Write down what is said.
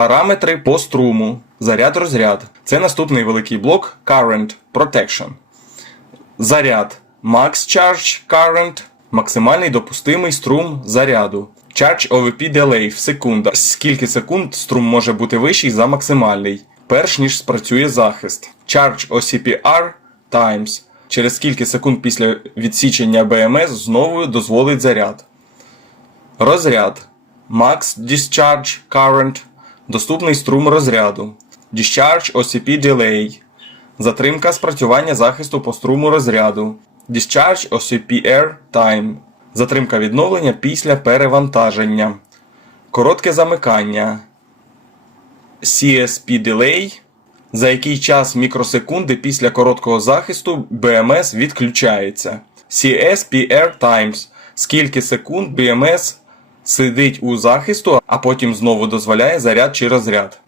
Параметри по струму. Заряд розряд. Це наступний великий блок Current Protection. Заряд Max Charge Current максимальний допустимий струм заряду. Charge OVP Delay в секундах. Скільки секунд струм може бути вищий за максимальний, перш ніж спрацює захист. Charge OCPR Times. Через скільки секунд після відсічення БМС знову дозволить заряд. Розряд Max Discharge Current доступний струм розряду. Discharge OCP Delay затримка спрацювання захисту по струму розряду. Discharge OCPR Time затримка відновлення після перевантаження. Коротке замикання. CSP Delay за який час мікросекунди після короткого захисту БМС відключається. CSPR Times скільки секунд БМС сидить у захисту, а потім знову дозволяє заряд чи розряд.